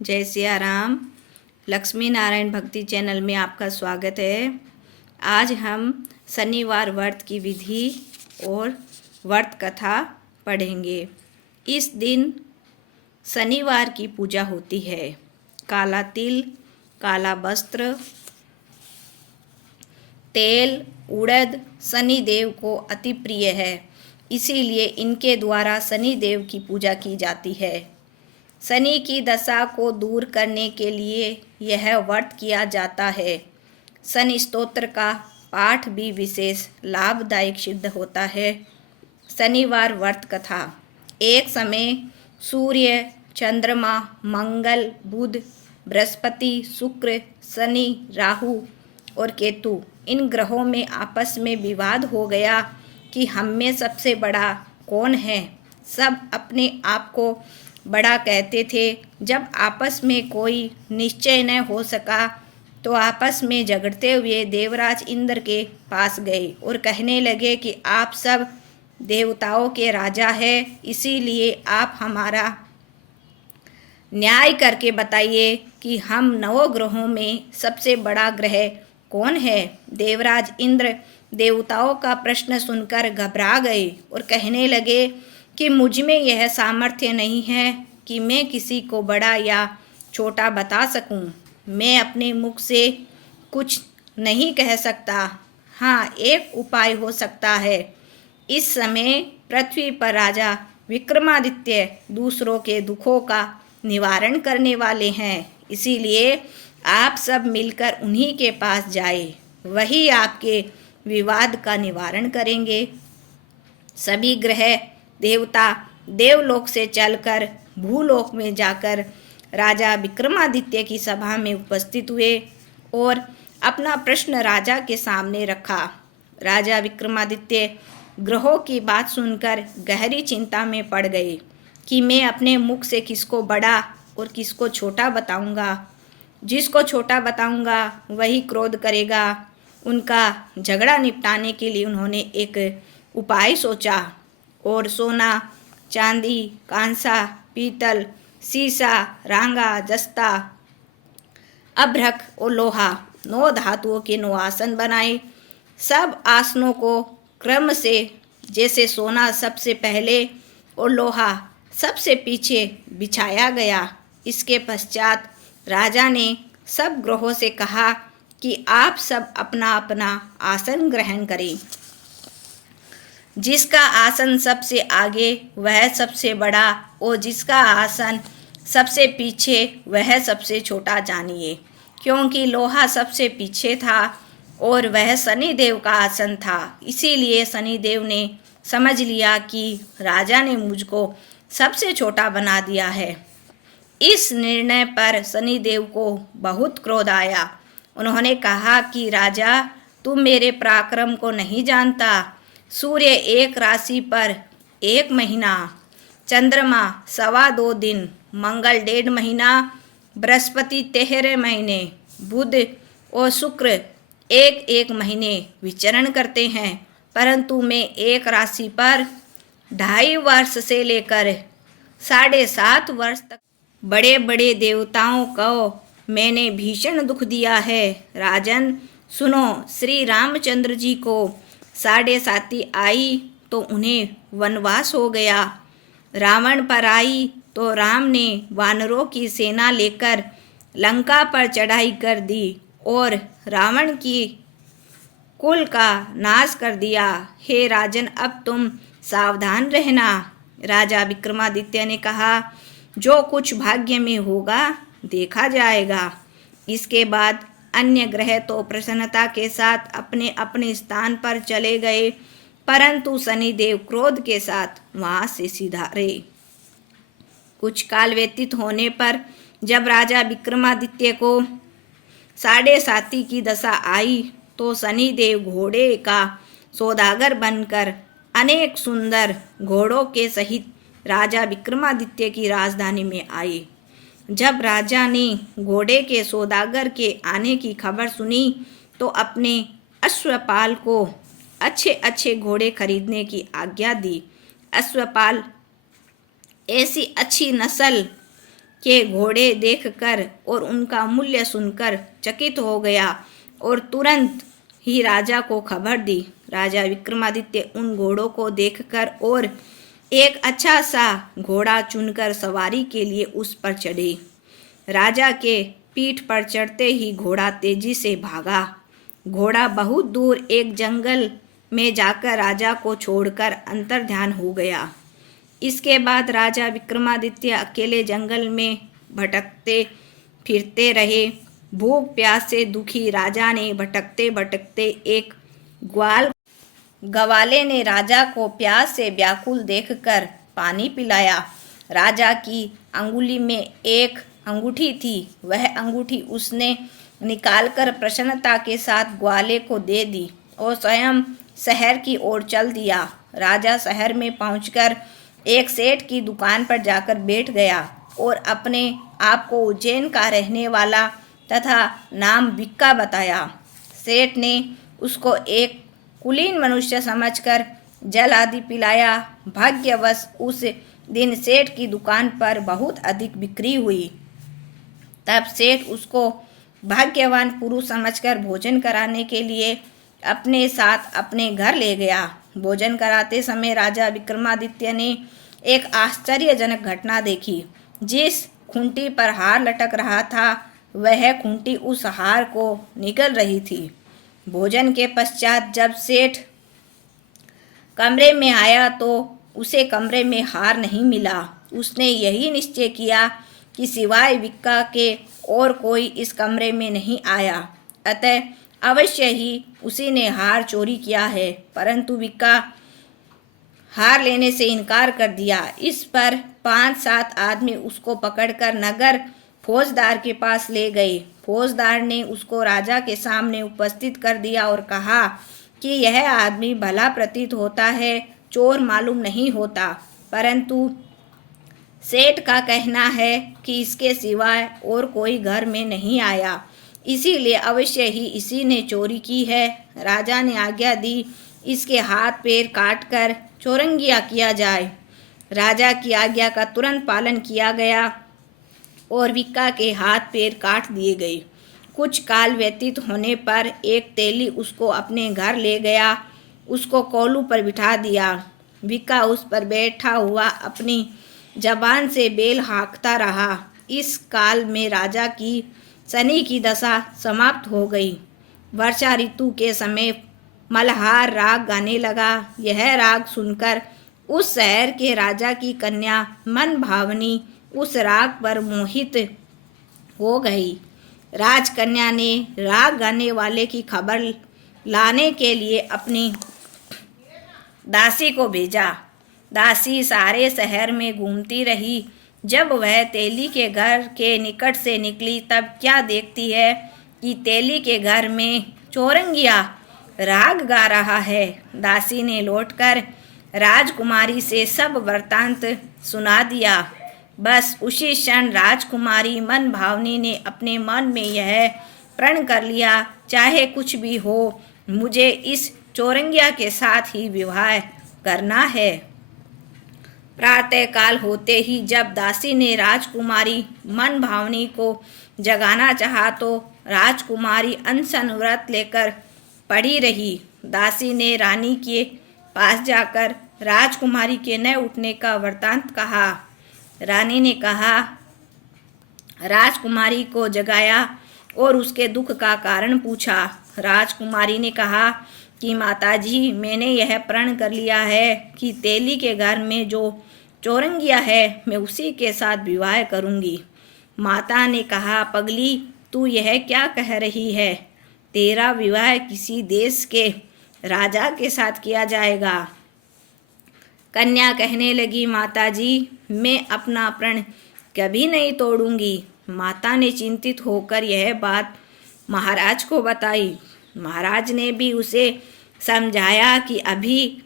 जय सिया राम। लक्ष्मी नारायण भक्ति चैनल में आपका स्वागत है। आज हम शनिवार व्रत की विधि और व्रत कथा पढ़ेंगे। इस दिन शनिवार की पूजा होती है। काला तिल, काला वस्त्र, तेल, उड़द शनि देव को अति प्रिय है, इसीलिए इनके द्वारा शनि देव की पूजा की जाती है। शनि की दशा को दूर करने के लिए यह व्रत किया जाता है। शनि स्तोत्र का पाठ भी विशेष लाभदायक सिद्ध होता है। शनिवार व्रत कथा। एक समय सूर्य, चंद्रमा, मंगल, बुध, बृहस्पति, शुक्र, शनि, राहु और केतु इन ग्रहों में आपस में विवाद हो गया कि हम में सबसे बड़ा कौन है। सब अपने आप को बड़ा कहते थे। जब आपस में कोई निश्चय न हो सका तो आपस में झगड़ते हुए देवराज इंद्र के पास गए और कहने लगे कि आप सब देवताओं के राजा हैं, इसीलिए आप हमारा न्याय करके बताइए कि हम नवग्रहों में सबसे बड़ा ग्रह कौन है। देवराज इंद्र देवताओं का प्रश्न सुनकर घबरा गए और कहने लगे कि मुझ में यह सामर्थ्य नहीं है कि मैं किसी को बड़ा या छोटा बता सकूं। मैं अपने मुख से कुछ नहीं कह सकता। हाँ, एक उपाय हो सकता है। इस समय पृथ्वी पर राजा विक्रमादित्य दूसरों के दुखों का निवारण करने वाले हैं, इसीलिए आप सब मिलकर उन्हीं के पास जाए। वही आपके विवाद का निवारण करेंगे। सभी ग्रह देवता देवलोक से चलकर भूलोक में जाकर राजा विक्रमादित्य की सभा में उपस्थित हुए और अपना प्रश्न राजा के सामने रखा। राजा विक्रमादित्य ग्रहों की बात सुनकर गहरी चिंता में पड़ गए कि मैं अपने मुख से किसको बड़ा और किसको छोटा बताऊंगा। जिसको छोटा बताऊंगा वही क्रोध करेगा। उनका झगड़ा निपटाने के लिए उन्होंने एक उपाय सोचा और सोना, चांदी, कांसा, पीतल, सीसा, रांगा, जस्ता, अभ्रक और लोहा 9 धातुओं के 9 आसन बनाए। सब आसनों को क्रम से, जैसे सोना सबसे पहले और लोहा सबसे पीछे बिछाया गया। इसके पश्चात राजा ने सब ग्रहों से कहा कि आप सब अपना अपना आसन ग्रहण करें। जिसका आसन सबसे आगे वह सबसे बड़ा और जिसका आसन सबसे पीछे वह सबसे छोटा जानिए। क्योंकि लोहा सबसे पीछे था और वह शनिदेव का आसन था, इसीलिए शनिदेव ने समझ लिया कि राजा ने मुझको सबसे छोटा बना दिया है। इस निर्णय पर शनिदेव को बहुत क्रोध आया। उन्होंने कहा कि राजा, तुम मेरे पराक्रम को नहीं जानता। सूर्य एक राशि पर 1 महीना, चंद्रमा 2.25 दिन, मंगल 1.5 महीना, बृहस्पति 13 महीने, बुध और शुक्र 1-1 महीने विचरण करते हैं, परंतु मैं एक राशि पर 2.5 वर्ष से लेकर 7.5 वर्ष तक बड़े बड़े देवताओं को मैंने भीषण दुख दिया है। राजन सुनो, श्री रामचंद्र जी को 7.5 आई तो उन्हें वनवास हो गया। रावण पर आई तो राम ने वानरों की सेना लेकर लंका पर चढ़ाई कर दी और रावण की कुल का नाश कर दिया। हे राजन, अब तुम सावधान रहना। राजा विक्रमादित्य ने कहा, जो कुछ भाग्य में होगा देखा जाएगा। इसके बाद अन्य ग्रह तो प्रसन्नता के साथ अपने अपने स्थान पर चले गए, परंतु शनिदेव क्रोध के साथ वहां से सिधारे। कुछ काल व्यतीत होने पर जब राजा विक्रमादित्य को 7.5 की दशा आई तो शनिदेव घोड़े का सौदागर बनकर अनेक सुंदर घोड़ों के सहित राजा विक्रमादित्य की राजधानी में आए। जब राजा ने घोड़े के सौदागर के आने की खबर सुनी तो अपने अश्वपाल को अच्छे अच्छे घोड़े खरीदने की आज्ञा दी। अश्वपाल ऐसी अच्छी नस्ल के घोड़े देखकर और उनका मूल्य सुनकर चकित हो गया और तुरंत ही राजा को खबर दी। राजा विक्रमादित्य उन घोड़ों को देखकर और एक अच्छा सा घोड़ा चुनकर सवारी के लिए उस पर चढ़े। राजा के पीठ पर चढ़ते ही घोड़ा तेजी से भागा। घोड़ा बहुत दूर एक जंगल में जाकर राजा को छोड़कर अंतर्ध्यान हो गया। इसके बाद राजा विक्रमादित्य अकेले जंगल में भटकते फिरते रहे। भूख प्यास से दुखी राजा ने भटकते भटकते एक ग्वाले ने राजा को प्यास से व्याकुल देखकर पानी पिलाया। राजा की अंगुली में एक अंगूठी थी, वह अंगूठी उसने निकालकर प्रसन्नता के साथ ग्वाले को दे दी और स्वयं शहर की ओर चल दिया। राजा शहर में पहुंचकर एक सेठ की दुकान पर जाकर बैठ गया और अपने आप को उज्जैन का रहने वाला तथा नाम विक्का बताया। सेठ ने उसको एक कुलीन मनुष्य समझकर जल आदि पिलाया। भाग्यवश उस दिन सेठ की दुकान पर बहुत अधिक बिक्री हुई। तब सेठ उसको भाग्यवान पुरुष समझकर भोजन कराने के लिए अपने साथ अपने घर ले गया। भोजन कराते समय राजा विक्रमादित्य ने एक आश्चर्यजनक घटना देखी। जिस खूंटी पर हार लटक रहा था वह खूंटी उस हार को निगल रही थी। भोजन के पश्चात जब सेठ कमरे में आया तो उसे कमरे में हार नहीं मिला। उसने यही निश्चय किया कि सिवाय विक्का के और कोई इस कमरे में नहीं आया, अतः अवश्य ही उसी ने हार चोरी किया है। परंतु विक्का हार लेने से इनकार कर दिया। इस पर 5-7 आदमी उसको पकड़कर नगर फौजदार के पास ले गए। फौजदार ने उसको राजा के सामने उपस्थित कर दिया और कहा कि यह आदमी भला प्रतीत होता है, चोर मालूम नहीं होता, परंतु सेठ का कहना है कि इसके सिवाय और कोई घर में नहीं आया, इसीलिए अवश्य ही इसी ने चोरी की है। राजा ने आज्ञा दी इसके हाथ पैर काटकर चौरंगिया किया जाए। राजा की आज्ञा का तुरंत पालन किया गया और विक्का के हाथ पैर काट दिए गए। कुछ काल व्यतीत होने पर एक तेली उसको अपने घर ले गया, उसको कोलू पर बिठा दिया। विक्का उस पर बैठा हुआ अपनी जबान से बेल हाँकता रहा। इस काल में राजा की शनि की दशा समाप्त हो गई। वर्षा ऋतु के समय मल्हार राग गाने लगा। यह राग सुनकर उस शहर के राजा की कन्या मन भावनी उस राग पर मोहित हो गई। राजकन्या ने राग गाने वाले की खबर लाने के लिए अपनी दासी को भेजा। दासी सारे शहर में घूमती रही। जब वह तेली के घर के निकट से निकली तब क्या देखती है कि तेली के घर में चौरंगिया राग गा रहा है। दासी ने लौटकर राजकुमारी से सब वृत्तांत सुना दिया। बस उसी क्षण राजकुमारी मन भावनी ने अपने मन में यह प्रण कर लिया, चाहे कुछ भी हो, मुझे इस चौरंगिया के साथ ही विवाह करना है। प्रातःकाल होते ही जब दासी ने राजकुमारी मन भावनी को जगाना चाहा तो राजकुमारी अनशन व्रत लेकर पड़ी रही। दासी ने रानी के पास जाकर राजकुमारी के न उठने का वृत्तांत कहा। रानी ने कहा, राजकुमारी को जगाया और उसके दुख का कारण पूछा। राजकुमारी ने कहा कि माताजी, मैंने यह प्रण कर लिया है कि तेली के घर में जो चौरंगिया है मैं उसी के साथ विवाह करूंगी। माता ने कहा, पगली, तू यह क्या कह रही है? तेरा विवाह किसी देश के राजा के साथ किया जाएगा। कन्या कहने लगी, माताजी, मैं अपना प्रण कभी नहीं तोड़ूंगी। माता ने चिंतित होकर यह बात महाराज को बताई। महाराज ने भी उसे समझाया कि अभी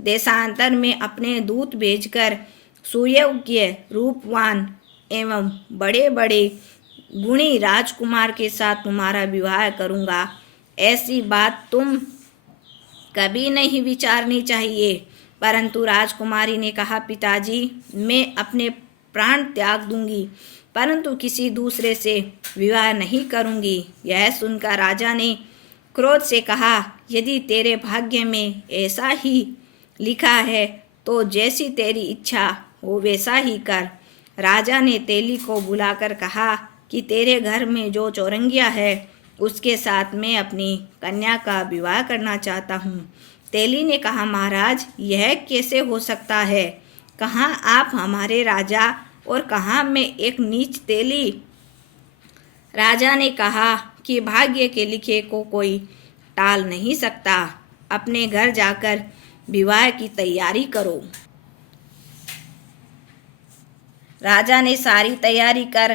देशांतर में अपने दूत भेजकर सुयोग्य, रूपवान एवं बड़े बड़े गुणी राजकुमार के साथ तुम्हारा विवाह करूँगा। ऐसी बात तुम कभी नहीं विचारनी चाहिए। परंतु राजकुमारी ने कहा, पिताजी, मैं अपने प्राण त्याग दूंगी, परंतु किसी दूसरे से विवाह नहीं करूंगी। यह सुनकर राजा ने क्रोध से कहा, यदि तेरे भाग्य में ऐसा ही लिखा है तो जैसी तेरी इच्छा हो वैसा ही कर। राजा ने तेली को बुलाकर कहा कि तेरे घर में जो चौरंगिया है उसके साथ मैं अपनी कन्या का विवाह करना चाहता हूँ। तेली ने कहा, महाराज यह कैसे हो सकता है? कहाँ आप हमारे राजा और कहाँ मैं एक नीच तेली? राजा ने कहा कि भाग्य के लिखे को कोई टाल नहीं सकता। अपने घर जाकर विवाह की तैयारी करो। राजा ने सारी तैयारी कर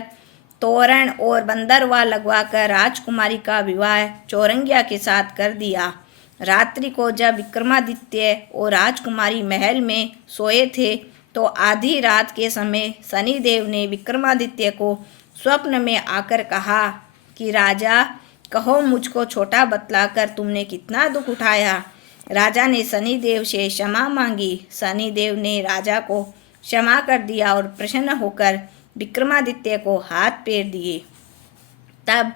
तोरण और बंदरवा लगवाकर राजकुमारी का विवाह चौरंगिया के साथ कर दिया। रात्रि को जब विक्रमादित्य और राजकुमारी महल में सोए थे तो आधी रात के समय शनिदेव ने विक्रमादित्य को स्वप्न में आकर कहा कि राजा, कहो मुझको छोटा बतलाकर तुमने कितना दुख उठाया। राजा ने शनिदेव से क्षमा मांगी। शनिदेव ने राजा को क्षमा कर दिया और प्रसन्न होकर विक्रमादित्य को हाथ पैर दिए। तब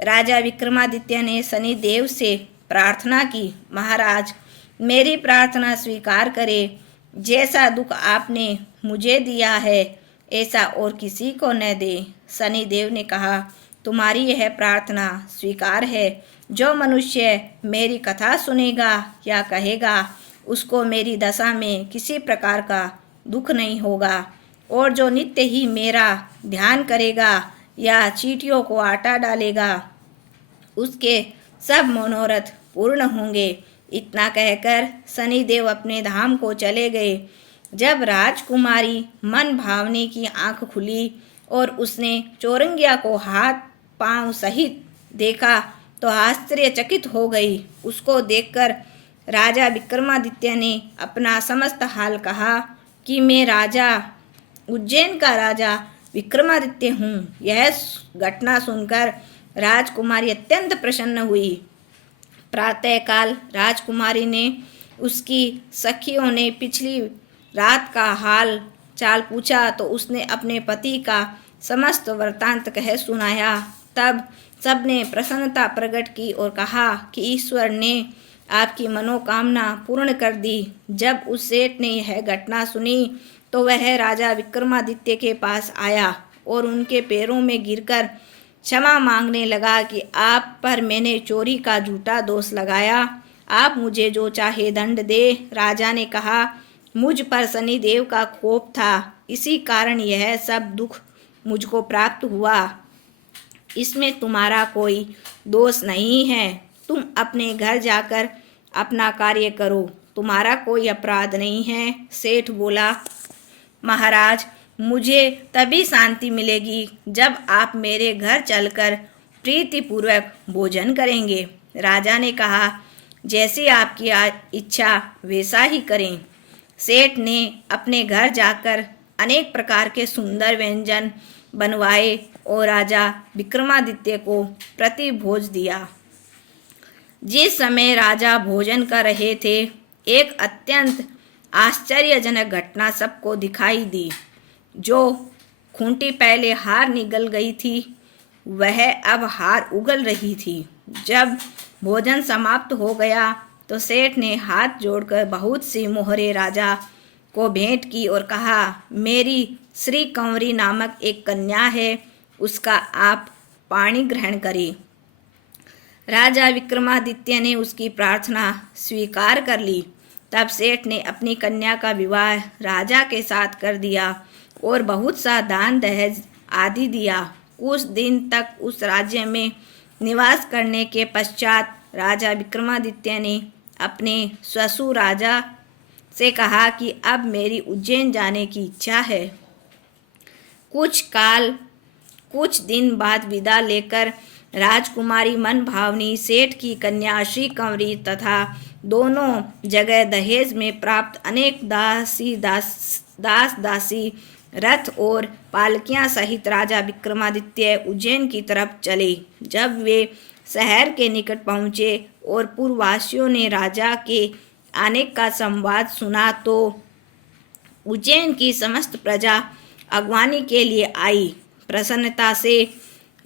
राजा विक्रमादित्य ने शनिदेव से प्रार्थना की, महाराज मेरी प्रार्थना स्वीकार करें। जैसा दुख आपने मुझे दिया है ऐसा और किसी को न दे। शनिदेव ने कहा, तुम्हारी यह प्रार्थना स्वीकार है। जो मनुष्य मेरी कथा सुनेगा या कहेगा उसको मेरी दशा में किसी प्रकार का दुख नहीं होगा, और जो नित्य ही मेरा ध्यान करेगा या चींटियों को आटा डालेगा उसके सब मनोरथ पूर्ण होंगे। इतना कहकर शनिदेव अपने धाम को चले गए। जब राजकुमारी मन भावनी की आंख खुली और उसने चौरंगिया को हाथ पांव सहित देखा तो आश्चर्यचकित हो गई। उसको देखकर राजा विक्रमादित्य ने अपना समस्त हाल कहा कि मैं राजा उज्जैन का राजा विक्रमादित्य हूँ। यह घटना सुनकर राजकुमारी अत्यंत प्रसन्न हुई। प्रातःकाल राजकुमारी ने उसकी सखियों ने पिछली रात का हाल चाल पूछा तो उसने अपने पति का समस्त वृत्तांत कह सुनाया। तब सबने प्रसन्नता प्रकट की और कहा कि ईश्वर ने आपकी मनोकामना पूर्ण कर दी। जब उस सेठ ने यह घटना सुनी तो वह राजा विक्रमादित्य के पास आया और उनके पैरों में गिरकर क्षमा मांगने लगा कि आप पर मैंने चोरी का झूठा दोष लगाया, आप मुझे जो चाहे दंड दे। राजा ने कहा, मुझ पर शनिदेव का कोप था, इसी कारण यह सब दुख मुझको प्राप्त हुआ। इसमें तुम्हारा कोई दोष नहीं है। तुम अपने घर जाकर अपना कार्य करो, तुम्हारा कोई अपराध नहीं है। सेठ बोला, महाराज मुझे तभी शांति मिलेगी जब आप मेरे घर चलकर प्रीतिपूर्वक भोजन करेंगे। राजा ने कहा, जैसी आपकी इच्छा वैसा ही करें। सेठ ने अपने घर जाकर अनेक प्रकार के सुंदर व्यंजन बनवाए और राजा विक्रमादित्य को प्रतिभोज दिया। जिस समय राजा भोजन कर रहे थे एक अत्यंत आश्चर्यजनक घटना सबको दिखाई दी। जो खूंटी पहले हार निगल गई थी वह अब हार उगल रही थी। जब भोजन समाप्त हो गया तो सेठ ने हाथ जोड़कर बहुत सी मोहरे राजा को भेंट की और कहा, मेरी श्री कंवरी नामक एक कन्या है, उसका आप पाणी ग्रहण करें। राजा विक्रमादित्य ने उसकी प्रार्थना स्वीकार कर ली। तब सेठ ने अपनी कन्या का विवाह राजा के साथ कर दिया और बहुत सा दान दहेज आदि दिया। कुछ दिन तक उस राज्य में निवास करने के पश्चात राजा विक्रमादित्य ने अपने ससुर राजा से कहा कि अब मेरी उज्जैन जाने की इच्छा है। कुछ दिन बाद विदा लेकर राजकुमारी मन भावनी सेठ की कन्या श्री कंवरी तथा दोनों जगह दहेज में प्राप्त अनेक दासी रथ और पालकियां सहित राजा विक्रमादित्य उज्जैन की तरफ चले। जब वे शहर के निकट पहुँचे और पूर्ववासियों ने राजा के आने का संवाद सुना तो उज्जैन की समस्त प्रजा अगवानी के लिए आई। प्रसन्नता से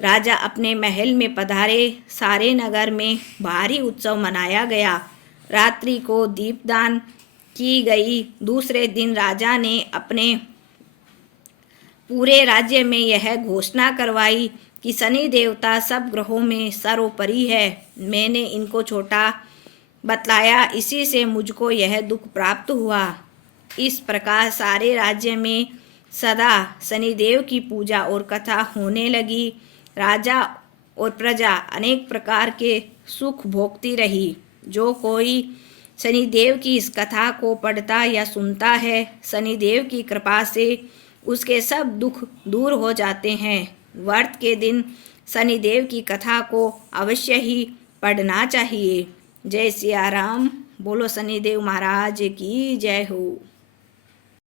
राजा अपने महल में पधारे। सारे नगर में भारी उत्सव मनाया गया। रात्रि को दीपदान की गई। दूसरे दिन राजा ने अपने पूरे राज्य में यह घोषणा करवाई कि शनि देवता सब ग्रहों में सर्वोपरि है। मैंने इनको छोटा बतलाया, इसी से मुझको यह दुख प्राप्त हुआ। इस प्रकार सारे राज्य में सदा शनिदेव की पूजा और कथा होने लगी। राजा और प्रजा अनेक प्रकार के सुख भोगती रही। जो कोई शनिदेव की इस कथा को पढ़ता या सुनता है, शनिदेव की कृपा से उसके सब दुख दूर हो जाते हैं। व्रत के दिन शनिदेव की कथा को अवश्य ही पढ़ना चाहिए। जय सिया राम। बोलो शनिदेव महाराज की जय हो।